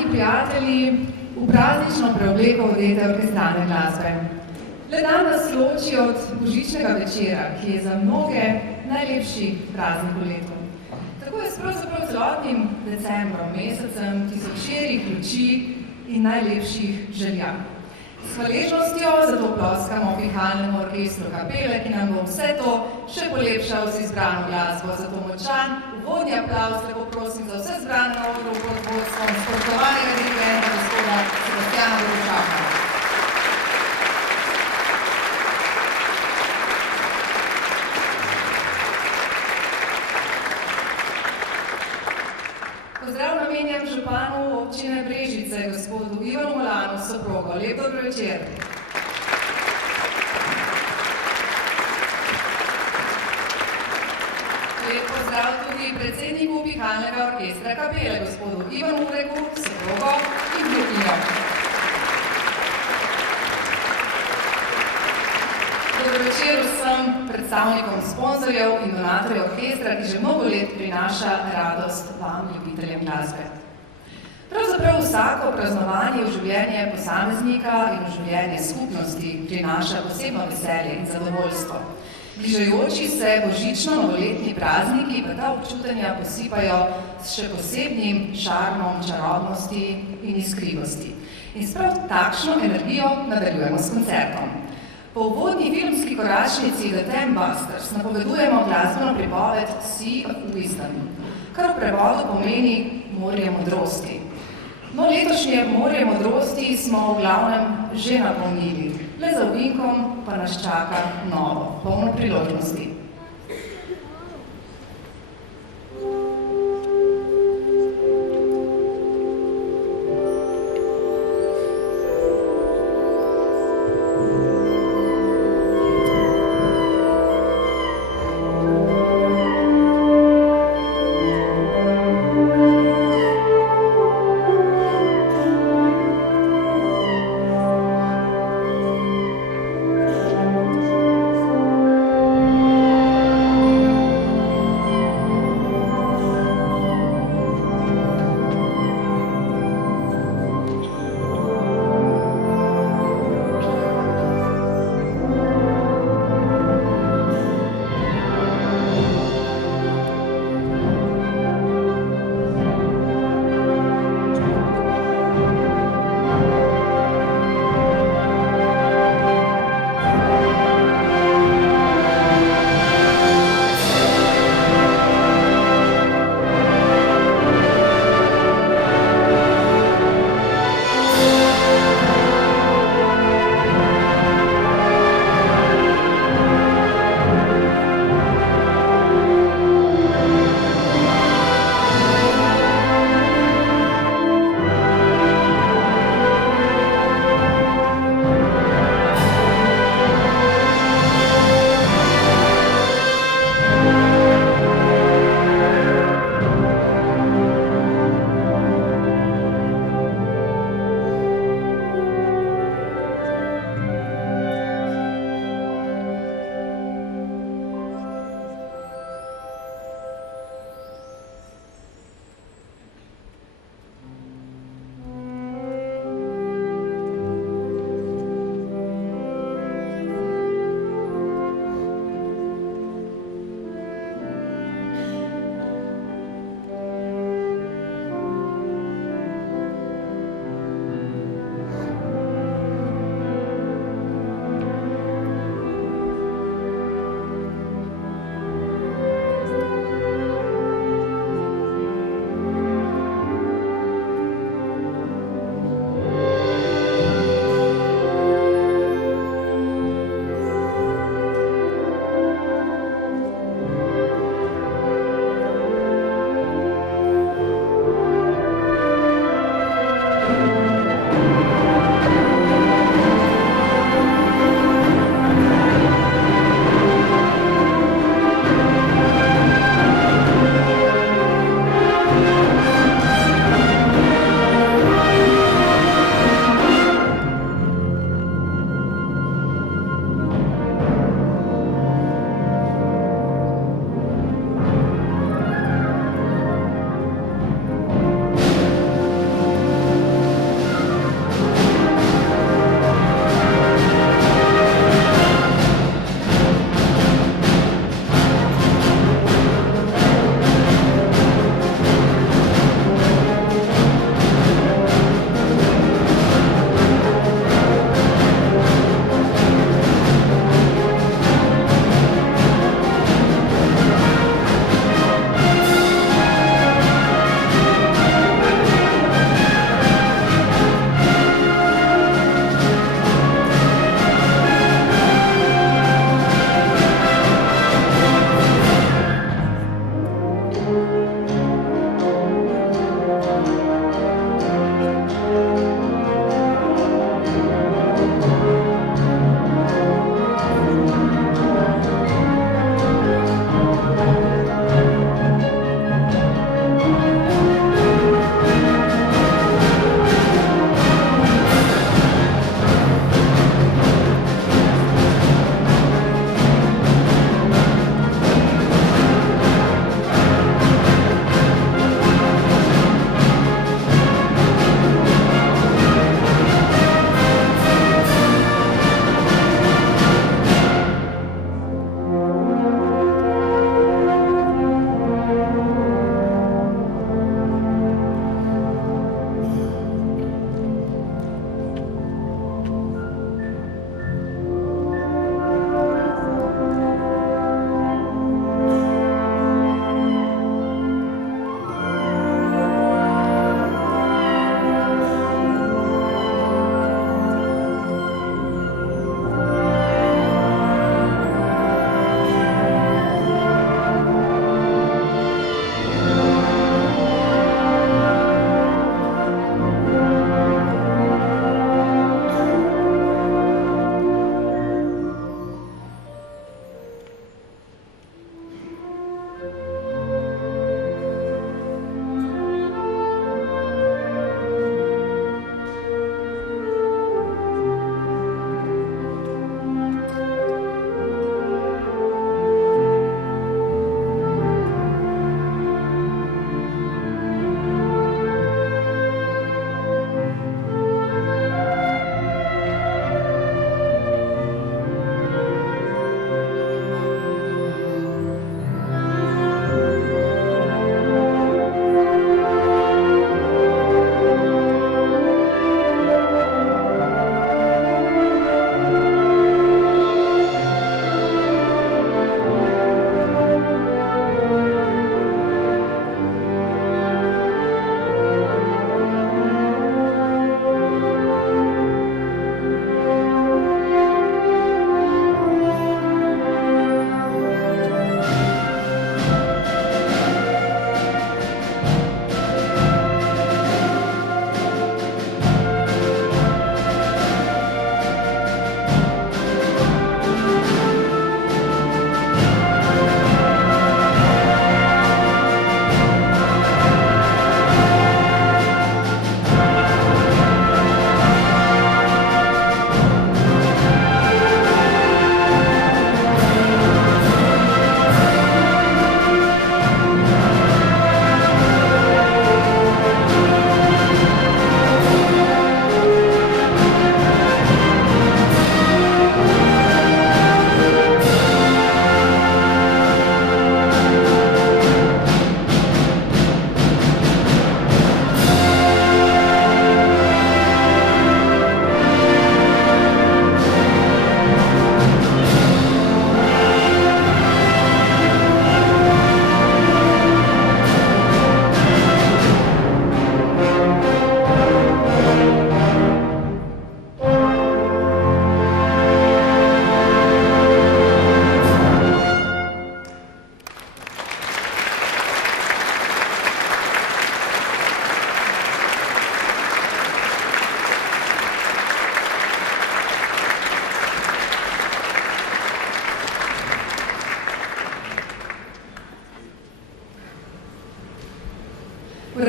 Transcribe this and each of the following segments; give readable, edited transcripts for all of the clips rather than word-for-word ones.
dragi prijatelji, v praznično preobleko odete orkestralne glasbe. Le dan nas loči od božičnega večera, ki je za mnoge najlepši praznik v letu. Tako je s pravzaprav celotnim decembrom, mesecem tisočerih luči in najlepših želja. S hvaležnostjo zato ploskamo pihalnemu orkestru kapele, ki nam bo vse to še polepšal z izbrano glasbo. Zato močan, uvodni aplavz, lepo prosim za vse zbrane na odru pod vodstvom spoštovanega dirigenta gospoda Sebastiana Boručaka. Pozdrav namenjam županu občine Brežice, gospodu Ivanu Molanu s soprogo. Lep dober večer. Lep pozdrav tudi predsedniku pihalnega orkestra kapele, gospodu Ivanu Ureku s soprogo in vnukinjo. Dober večer vsem predstavnikom sponzorjev in donatorjev orkestra, ki že mnogo let prinaša radost vam, ljubiteljem glasbe. Pravzaprav vsako praznovanje v življenje posameznika in v življenje skupnosti prinaša posebno veselje in zadovoljstvo. Bližajoči se božično-novoletni prazniki pa ta občutenja posipajo s še posebnim šarmom čarobnosti in iskrivosti. In sprav takšno energijo nadaljujemo s koncertom. Po uvodni filmski koračnici The Ten Busters napovedujemo glasbeno pripoved Sea of Wisdom, kar v prevodu pomeni morje modrosti. No, letošnje morje modrosti smo v glavnem že napolnili, le za ovinkom pa nas čaka novo, polno priložnosti.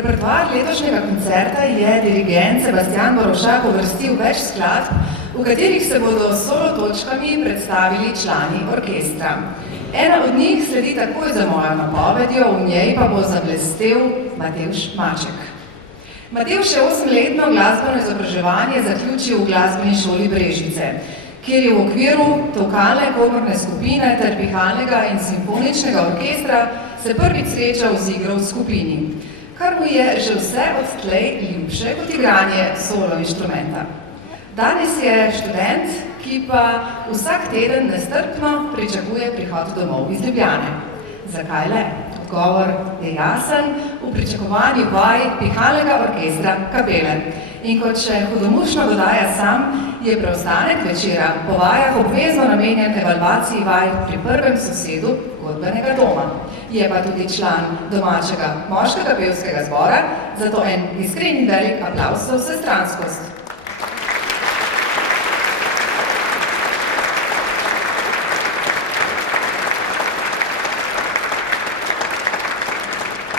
repertoar letošnjega koncerta je dirigent Sebastian Borovšak uvrstil več skladb, v katerih se bodo s solo točkami predstavili člani orkestra. Ena od njih sledi takoj za mojo napovedjo, v njej pa bo zablestel Matevž Maček. Matevž je 8-letno glasbeno izobraževanje zaključil v glasbeni šoli Brežice, kjer je v okviru tolkalne komorne skupine ter pihalnega in simfoničnega orkestra se prvič srečal z igro v skupini, kar mu je že vse odtlej ljubše kot igranje solo inštrumenta. Danes je študent, ki pa vsak teden nestrpno pričakuje prihod domov iz Ljubljane. Zakaj le? Odgovor je jasen, v pričakovanju vaj pihalnega orkestra Kapele. In kot še hudomušno dodaja sam, je preostanek večera po vajah obvezno namenjen evalvaciji vaj pri prvem sosedu godbenega doma. Je pa tudi član domačega moškega pevskega zbora, zato en iskren in velik aplavz za vsestranskost.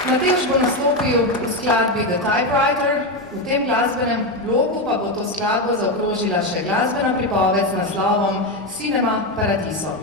Matevž bo nastopil v skladbi The Typewriter, v tem glasbenem bloku pa bo to skladbo zaokrožila še glasbena pripoved z naslovom Cinema Paradiso.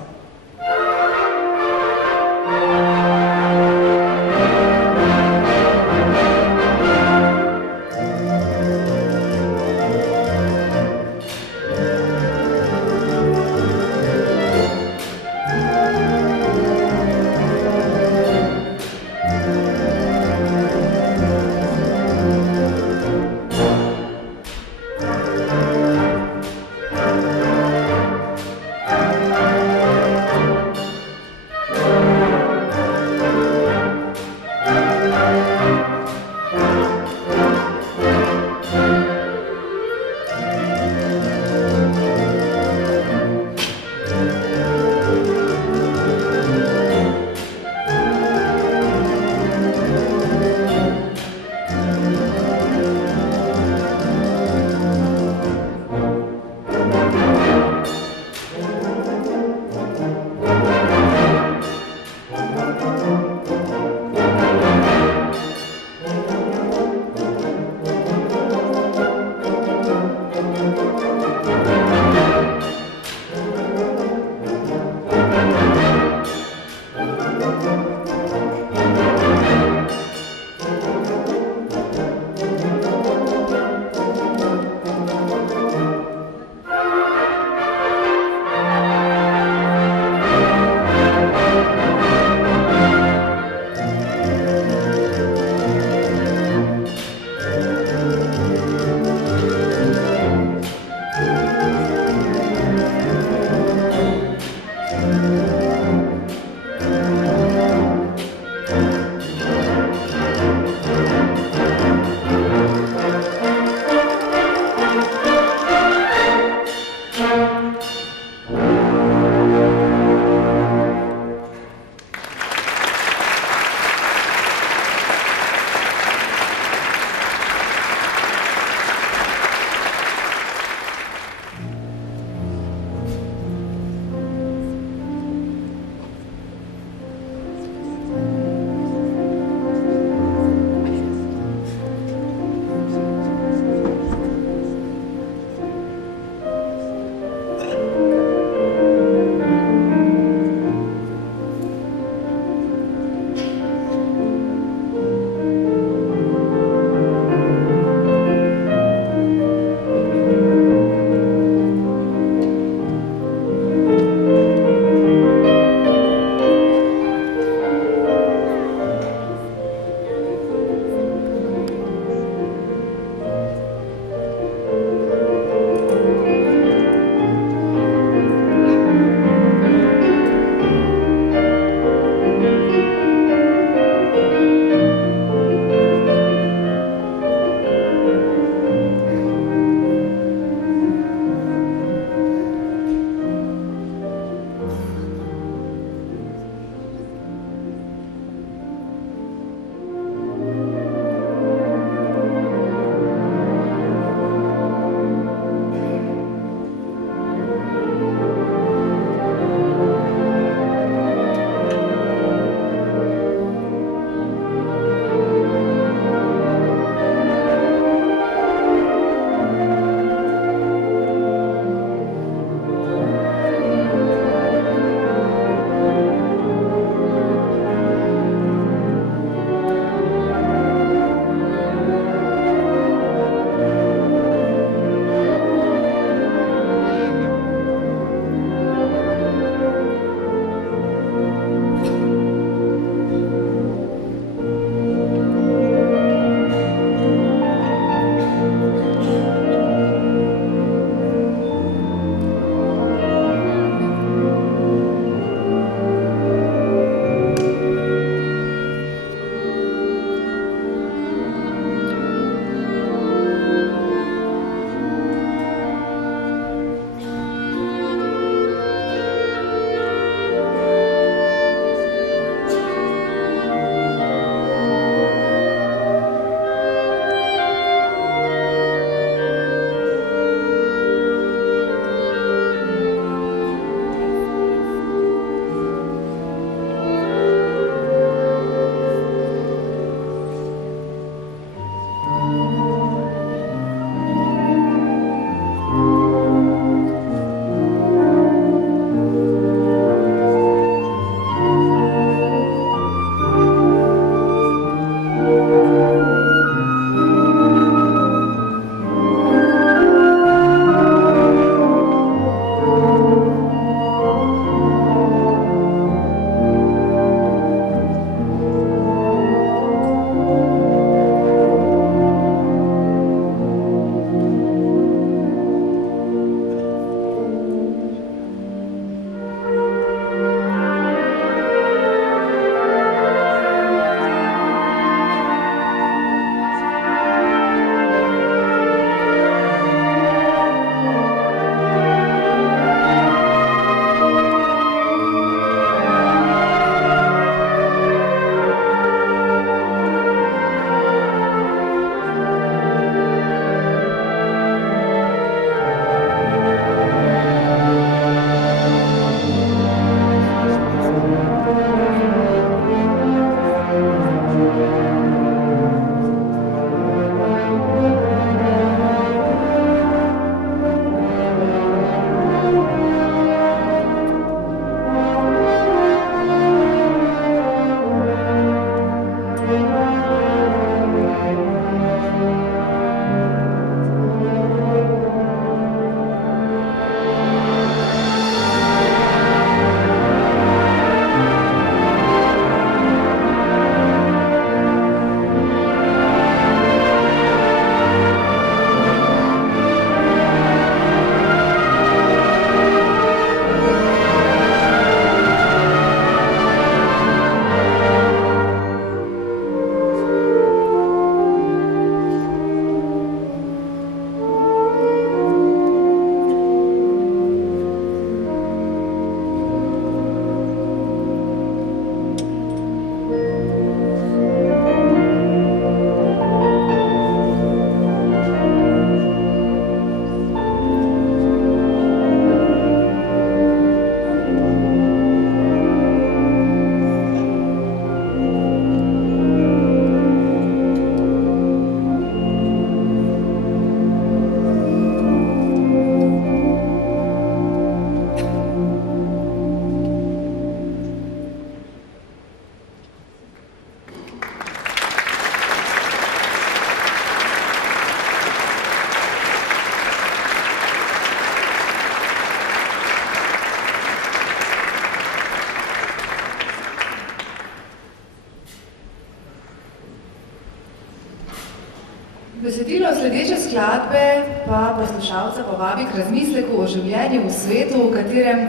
sledeče skladbe pa poslušalca povabi k razmisleku o življenju v svetu, v katerem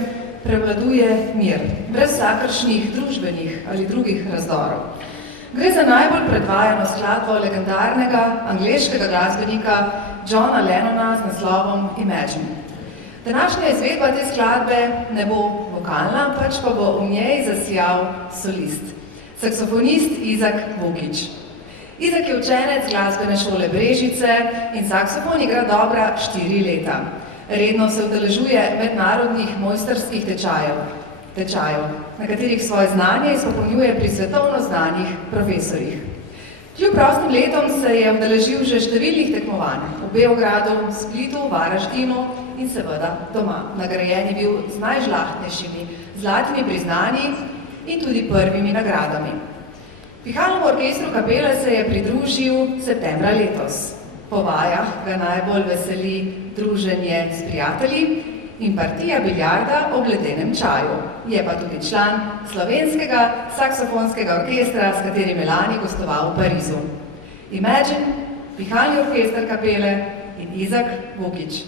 prevladuje mir, brez vsakršnih družbenih ali drugih razdorov. Gre za najbolj predvajano skladbo legendarnega angleškega glasbenika Johna Lennona z naslovom Imagine. Današnja izvedba te skladbe ne bo vokalna, pač pa bo v njej zasijal solist, saksofonist Izak Vukić. Izak je učenec glasbene šole Brežice in saksofon igra dobra 4 leta. Redno se udeležuje mednarodnih mojstrskih tečajev, na katerih svoje znanje izpopolnjuje pri svetovno znanih profesorjih. Kljub prostim letom se je udeležil že številnih tekmovanj v Beogradu, Splitu, Varaždinu in seveda doma. Nagrajen je bil z najžlahtnejšimi zlatimi priznanji in tudi prvimi nagradami. Pihalnemu orkestru kapele se je pridružil septembra letos. Po vajah ga najbolj veseli druženje s prijatelji in partija biljarda ob ledenem čaju. Je pa tudi član slovenskega saksofonskega orkestra, s katerim je lani gostoval v Parizu. Imagine, pihalni orkester kapele in Izak Vukić.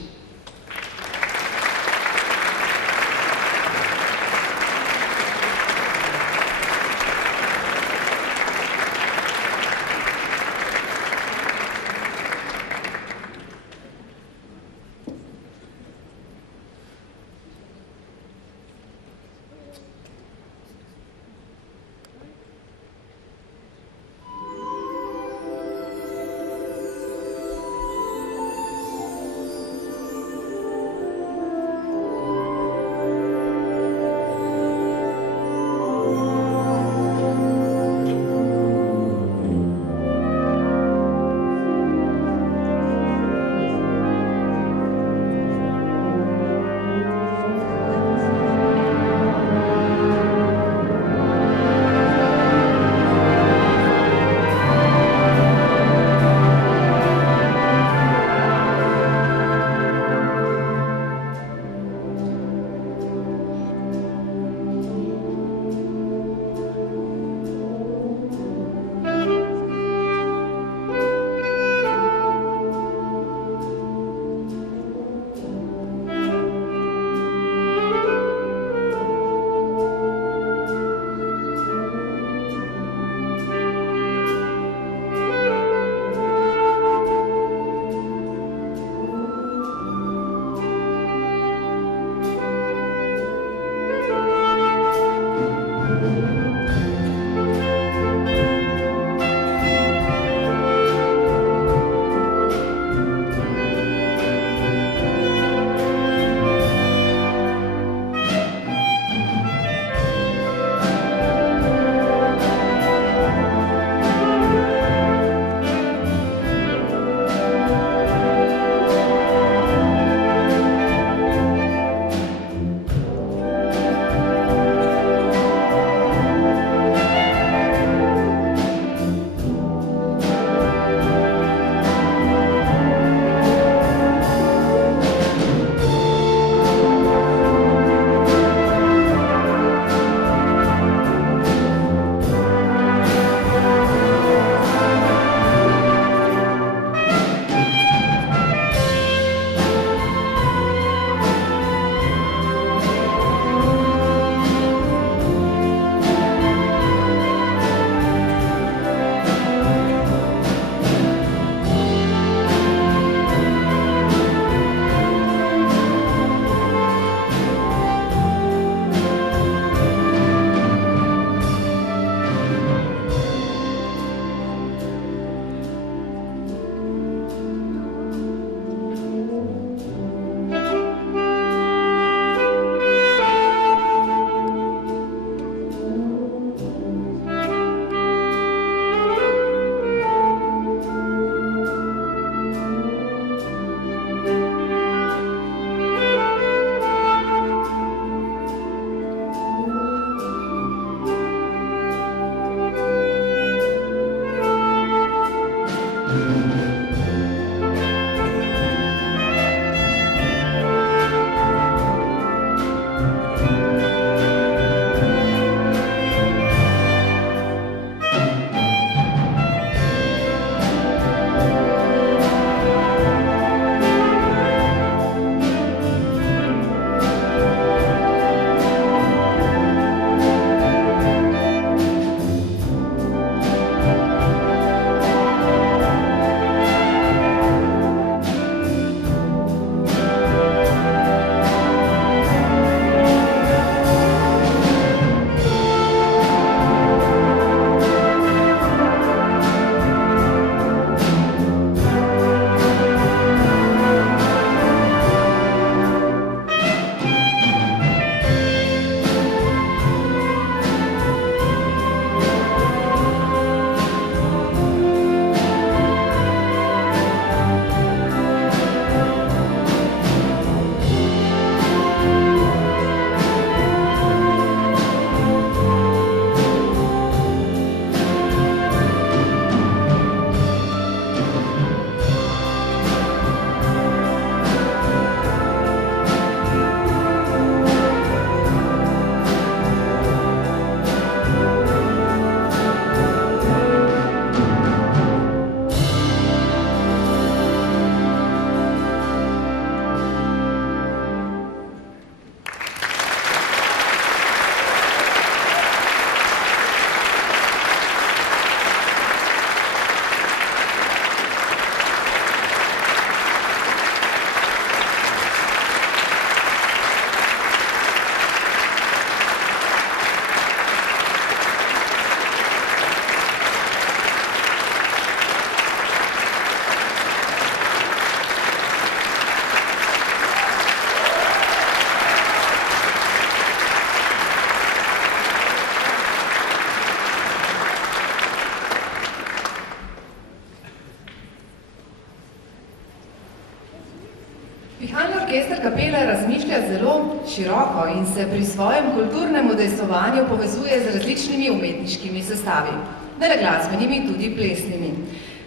široko in se pri svojem kulturnem udejstvovanju povezuje z različnimi umetniškimi sestavi, ne le glasbenimi, tudi plesnimi.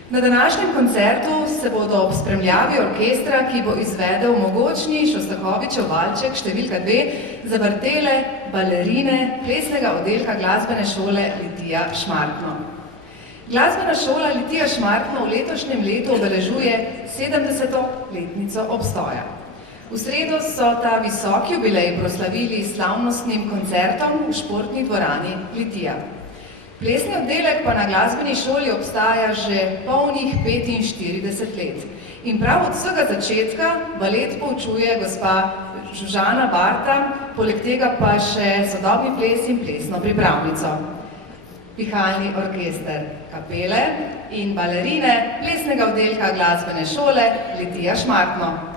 Na današnjem koncertu se bodo ob spremljavi orkestra, ki bo izvedel mogočni Šostakovičev valček številka 2, zavrtele balerine plesnega oddelka glasbene šole Litija Šmartno. Glasbena šola Litija Šmartno v letošnjem letu obeležuje 70. letnico obstoja. V sredo so ta visoki jubilej proslavili s slavnostnim koncertom v športni dvorani Litija. Plesni oddelek pa na glasbeni šoli obstaja že polnih 45 let. In prav od vsega začetka balet poučuje gospa Žužana Barta, poleg tega pa še sodobni ples in plesno pripravnico. Pihalni orkester kapele in balerine plesnega oddelka glasbene šole Litija Šmartno.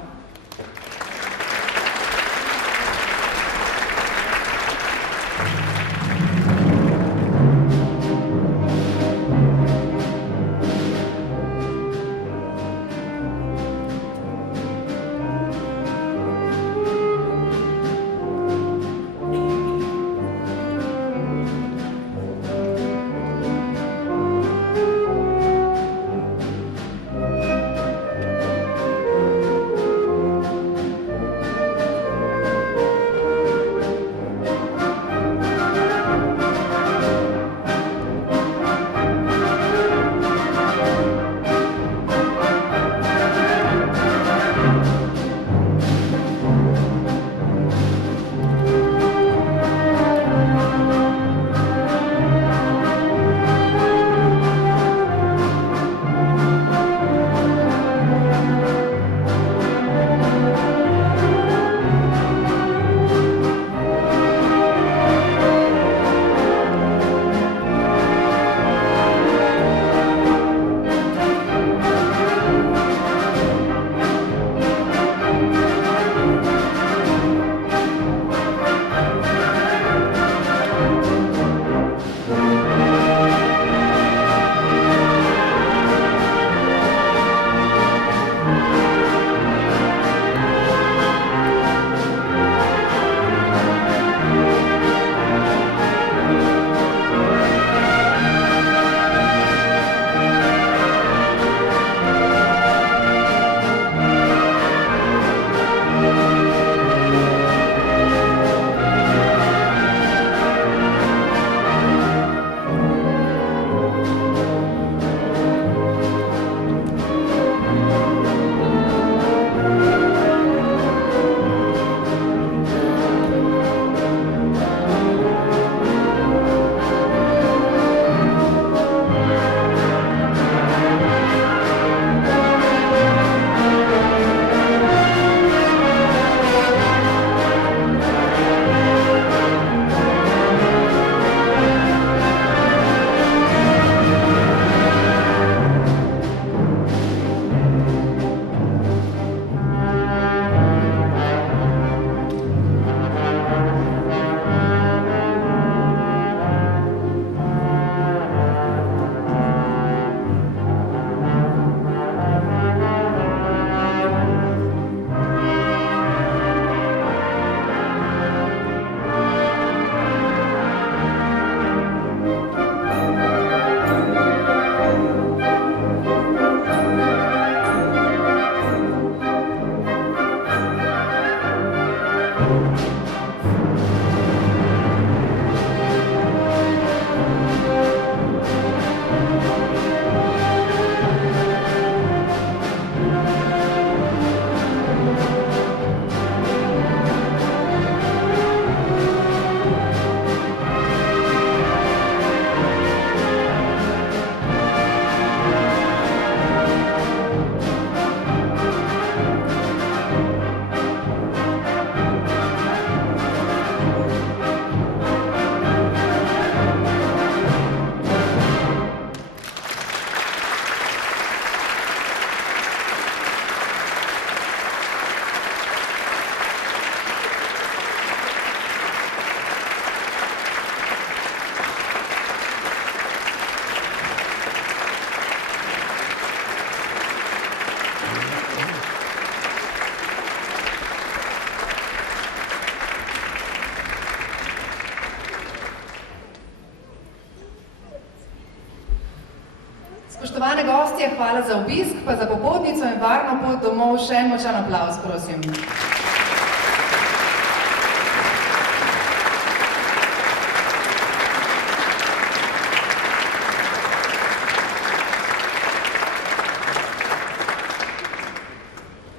Spoštovane gostje, hvala za obisk, pa za popotnico in varno pot domov. Še en močan aplavz, prosim.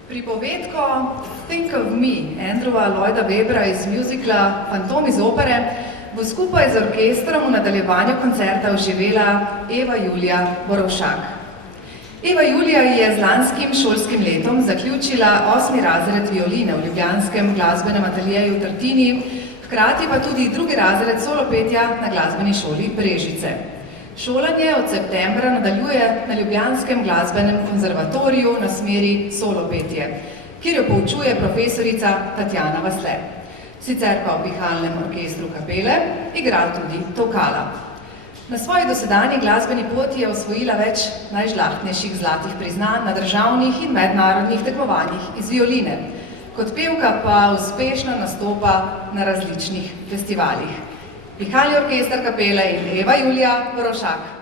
Pripovedko Think of Me Andrewa Lloyda Webbera iz muzikla Fantom iz opere bo skupaj z orkestrom v nadaljevanju koncerta oživela Eva Julija Borovšak. Eva Julija je z lanskim šolskim letom zaključila 8. razred violine v ljubljanskem glasbenem ateljeju v Tartini, hkrati pa tudi 2. razred solopetja na glasbeni šoli Brežice. Šolanje od septembra nadaljuje na ljubljanskem glasbenem konzervatoriju na smeri solopetje, kjer jo poučuje profesorica Tatjana Vasle. Sicer pa v pihalnem orkestru kapele igra tudi tokala. Na svoji dosedanji glasbeni poti je osvojila več najžlahtnejših zlatih priznanj na državnih in mednarodnih tekmovanjih iz violine. Kot pevka pa uspešno nastopa na različnih festivalih. Pihalni orkester kapele in Eva Julija Borovšak.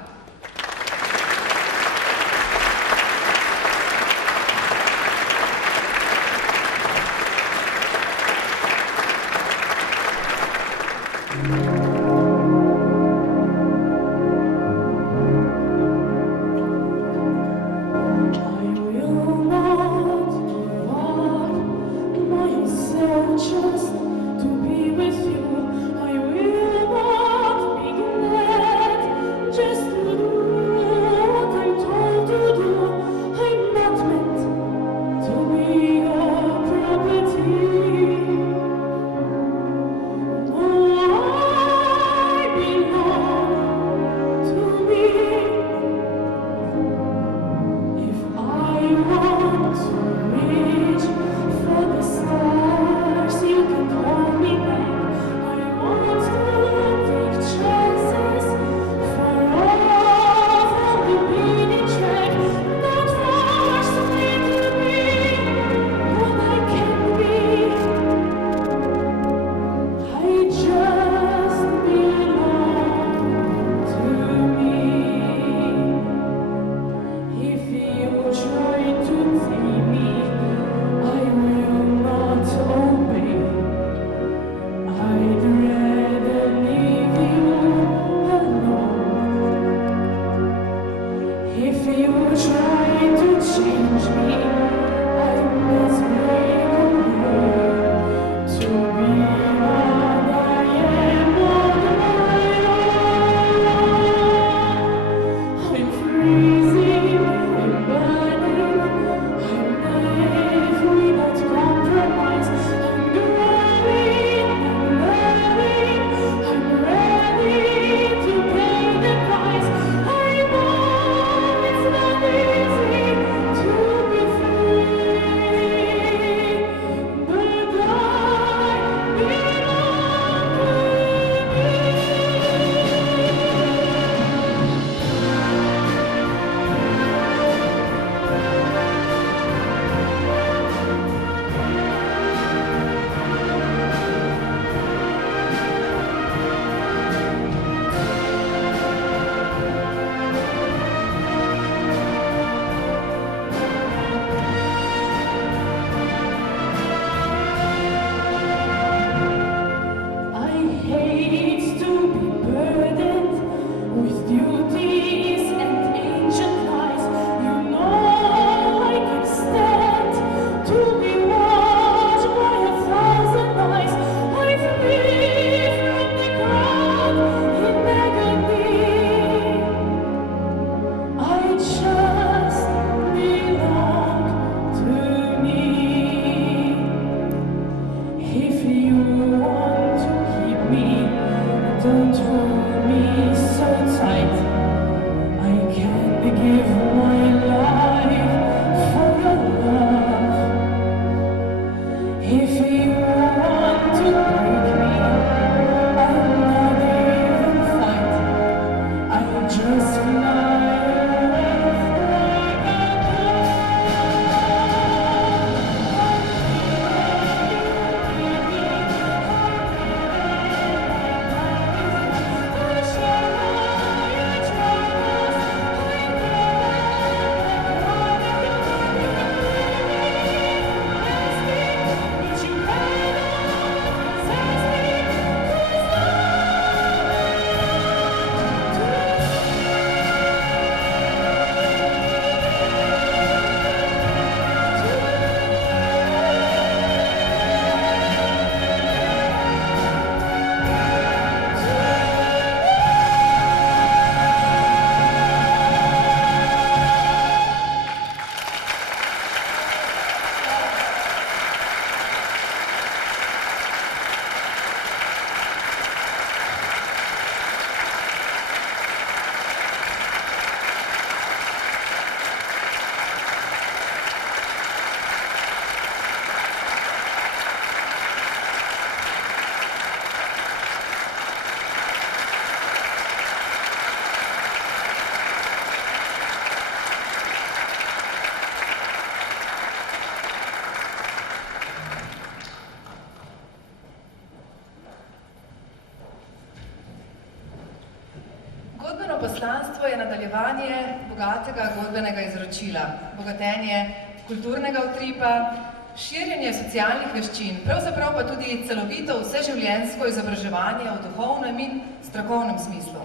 duhovno poslanstvo je nadaljevanje bogatega godbenega izročila, bogatenje kulturnega utripa, širjenje socialnih veščin, pravzaprav pa tudi celovito vseživljenjsko izobraževanje v duhovnem in strokovnem smislu.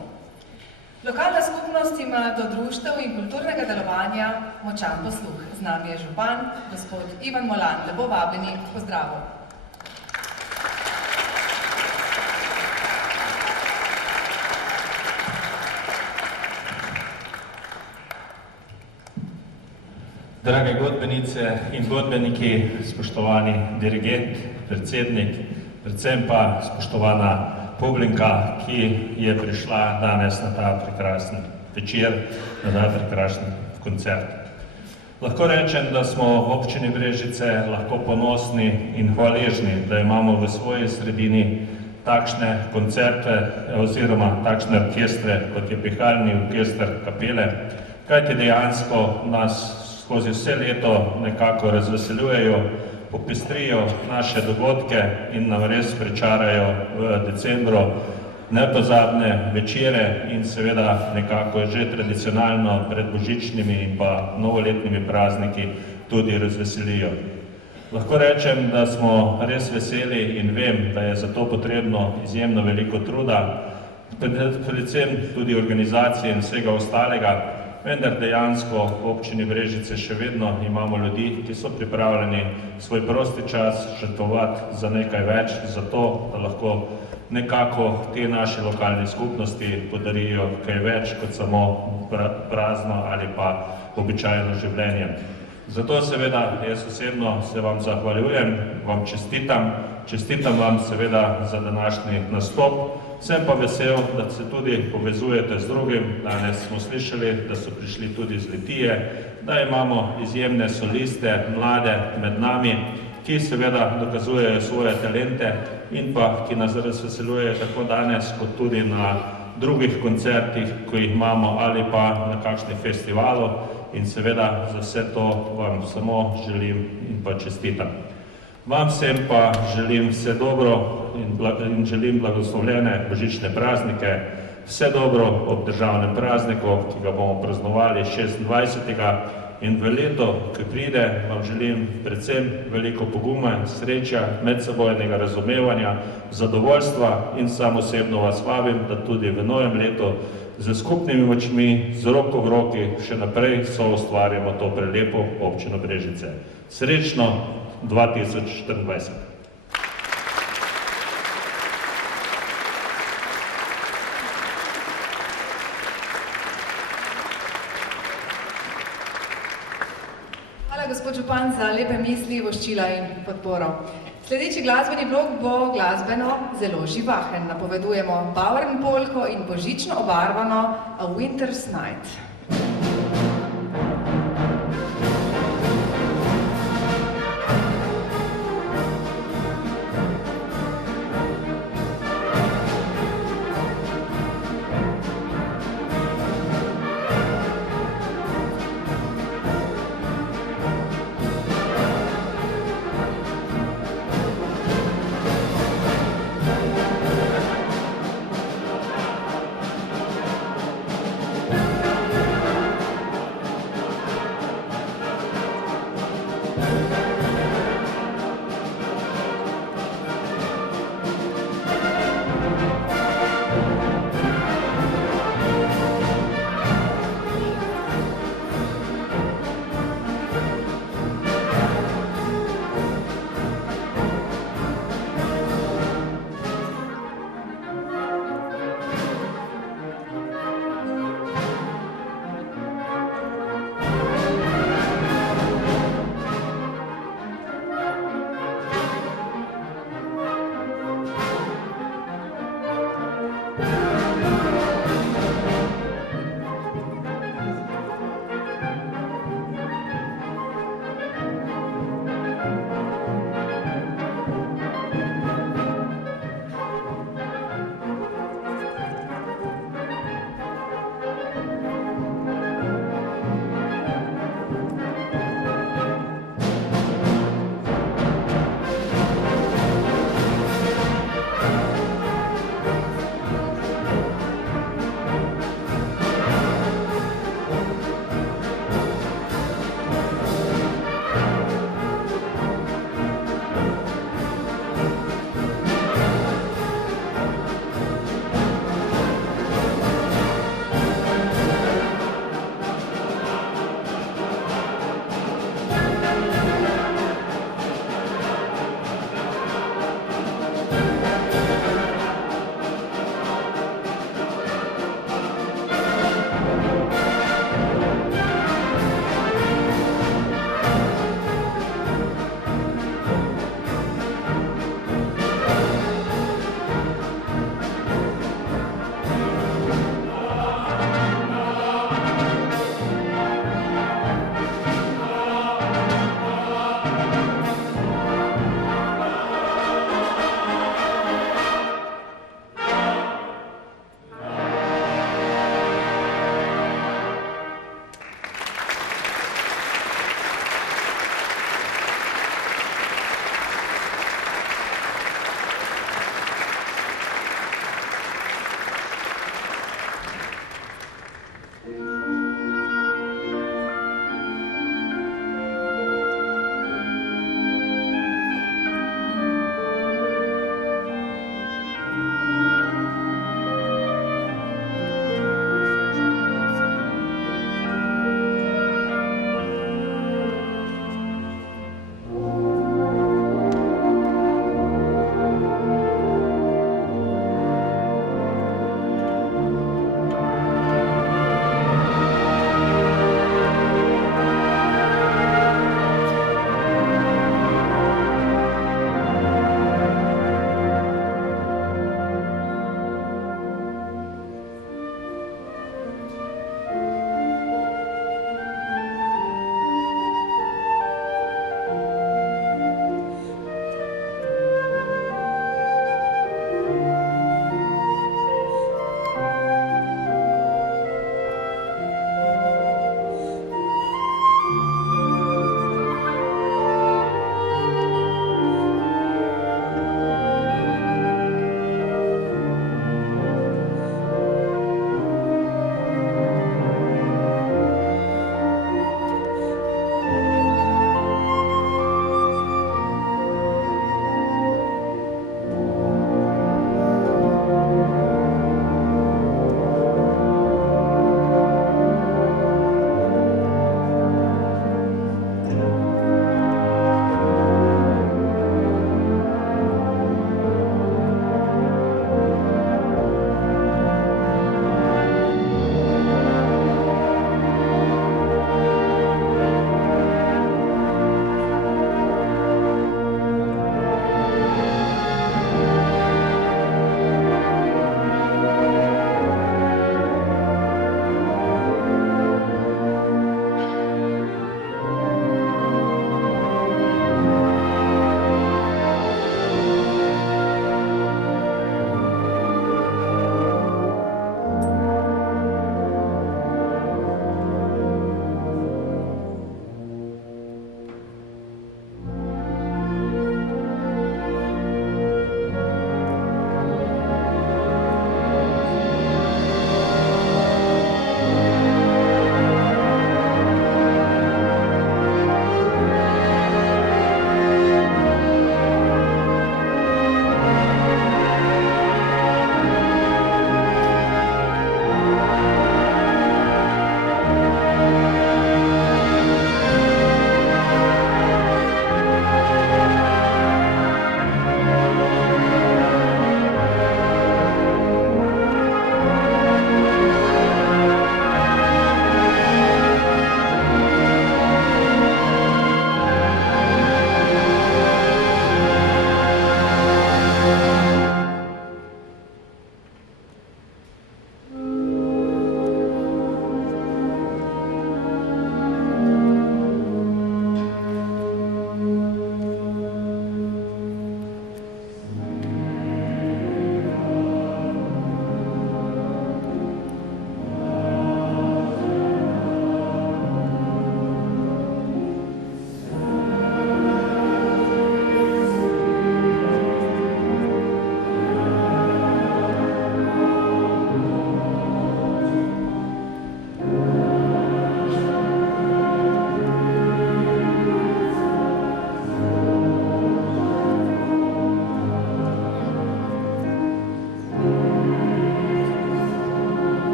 Lokalna skupnost ima do društev in kulturnega delovanja močan posluh. Z nami je župan, gospod Ivan Molan. Lepo vabljeni k pozdravu. Drage godbenice in godbeniki, spoštovani dirigent, predsednik, predvsem pa spoštovana publika, ki je prišla danes na ta prekrasen večer, na ta prekrasen koncert. Lahko rečem, da smo v občini Brežice lahko ponosni in hvaležni, da imamo v svoji sredini takšne koncerte oziroma takšne orkestre, kot je pihalni orkester Kapele, kajti dejansko nas skozi vse leto nekako razveseljujejo, popestrijo naše dogodke in nam res pričarajo v decembru nepozabne večere in seveda nekako že tradicionalno pred božičnimi in pa novoletnimi prazniki tudi razveselijo. Lahko rečem, da smo res veseli in vem, da je za to potrebno izjemno veliko truda, predvsem tudi organizacije in vsega ostalega, vendar dejansko v občini Brežice še vedno imamo ljudi, ki so pripravljeni svoj prosti čas žrtvovati za nekaj več, zato da lahko nekako te naše lokalne skupnosti podarijo kaj več kot samo prazno ali pa običajno življenje. Zato seveda jaz osebno se vam zahvaljujem, vam čestitam vam seveda za današnji nastop. Sem pa vesel, da se tudi povezujete z drugim. Danes smo slišali, da so prišli tudi z Litije, da imamo izjemne soliste, mlade med nami, ki seveda dokazujejo svoje talente in pa ki nas razveseljujejo tako danes, kot tudi na drugih koncertih, ko jih imamo ali pa na kakšnih festivalu. In seveda za vse to vam samo želim in pa čestitam. Vam vsem pa želim vse dobro in želim blagoslovljene božične praznike, vse dobro ob državnem prazniku, ki ga bomo praznovali 26. In v leto, ki pride, vam želim predvsem veliko poguma, sreča, medsebojnega razumevanja, zadovoljstva in sam osebno vas vabim, da tudi v novem letu z skupnimi močmi, z roko v roki, še naprej soustvarjamo to prelepo občino Brežice. Srečno 2024! Hvala, gospod župan, za lepe misli, voščila in podporo. Sledeči glasbeni blok bo glasbeno zelo živahen. Napovedujemo Bauern polko in božično obarvano A Winter's Night.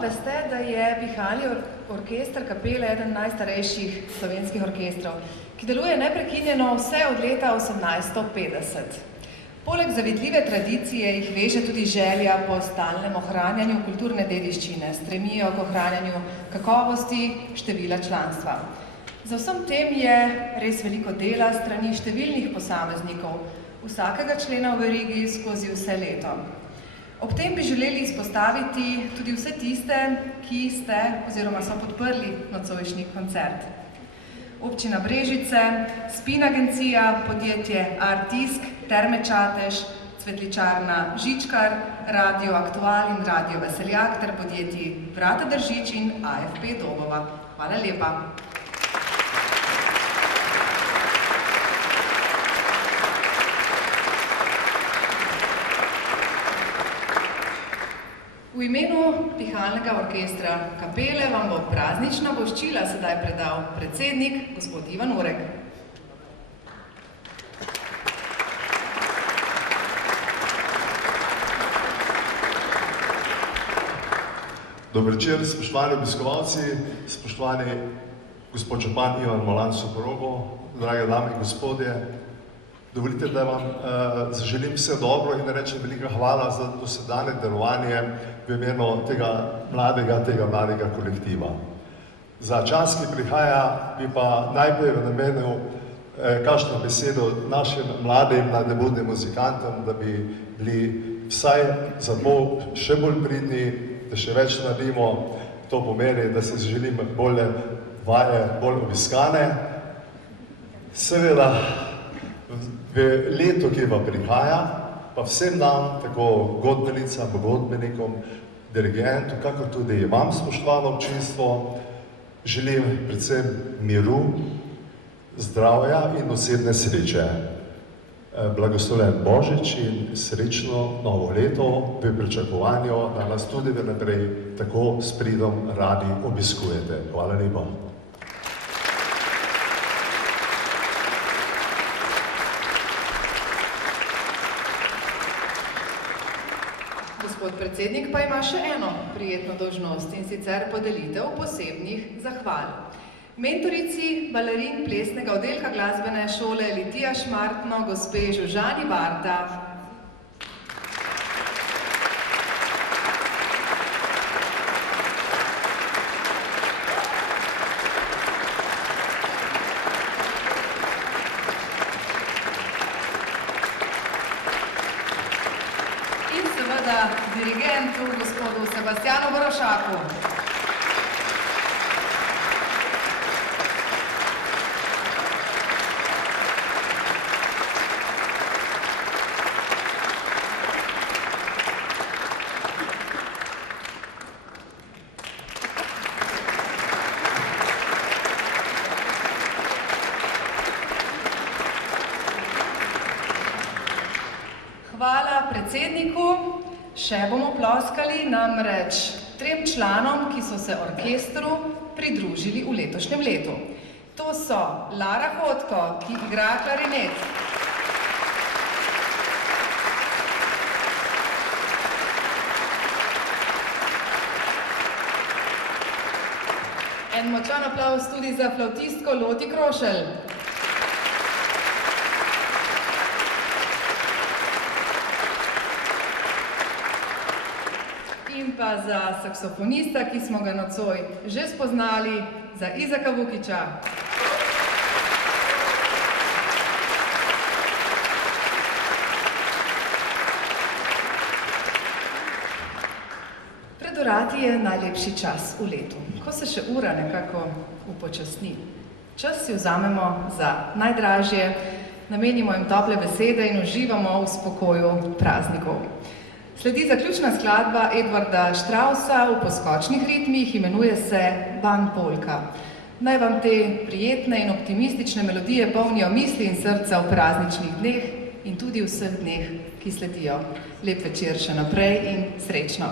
veste, da je Pihalni orkester kapele eden najstarejših slovenskih orkestrov, ki deluje neprekinjeno vse od leta 1850. Poleg zavidljive tradicije jih veže tudi želja po stalnem ohranjanju kulturne dediščine, stremijo k ohranjanju kakovosti števila članstva. Za vsem tem je res veliko dela strani številnih posameznikov, vsakega člena v verigi skozi vse leto. Ob tem bi želeli izpostaviti tudi vse tiste, ki ste oziroma so podprli nocojšnji koncert. Občina Brežice, Spin agencija, podjetje Artisk, Terme Čatež, Cvetličarna Žičkar, Radio Aktual in Radio Veseljak ter podjetji Vrata Držič in AFP Dobova. Hvala lepa. V imenu Pihalnega orkestra kapele vam bo praznična voščila sedaj predal predsednik, gospod Ivan Urek. Dober večer, spoštovani obiskovalci, spoštovani gospod župan Ivan Molan Soporogo, drage dame in gospodje. Dovolite, da vam zaželim vse dobro in rečem velika hvala za dosedanje delovanje v imenu tega mladega kolektiva. Za čas, ki prihaja, bi pa najprej namenil kakšno besedo našim mladim nadebudnim muzikantom, da bi bili vsaj za to še bolj pridni, da še več naredimo. To pomeni, da se želim bolj vaje, bolj obiskane. Seveda, v letu, ki pa prihaja, pa vsem nam, tako godbenicam, godbenikom, dirigentu, kako tudi vam, spoštovano občinstvo, želim predvsem miru, zdravja in osebne sreče. Blagoslovljen Božič in srečno novo leto v pričakovanju, da nas tudi naprej tako s pridom radi obiskujete. Hvala lepa. Gospod predsednik pa ima še eno prijetno dolžnost in sicer podelitev posebnih zahval. Mentorici balerin plesnega oddelka glasbene šole Litija Šmartno, gospe Žužani Varta. In seveda dirigentu, gospodu Sebastjanu Borošaku. Hvala predsedniku. Še bomo ploskali, namreč 3 članom, ki so se orkestru pridružili v letošnjem letu. To so Lara Hodko, ki igra klarinet. En močan aplavz tudi za flavtistko Loti Krošelj. In pa za saksofonista, ki smo ga nocoj že spoznali, za Izaka Vukiča. Pred vrati je najlepši čas v letu, ko se še ura nekako upočasni. Čas si vzamemo za najdražje, namenimo jim tople besede in uživamo v spokoju praznikov. Sledi zaključna skladba Edvarda Štrausa v poskočnih ritmih, imenuje se Van Polka. Naj vam te prijetne in optimistične melodije polnijo misli in srca v prazničnih dneh in tudi vseh dneh, ki sledijo. Lep večer še naprej in srečno!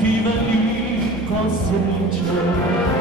ti veliko sreče.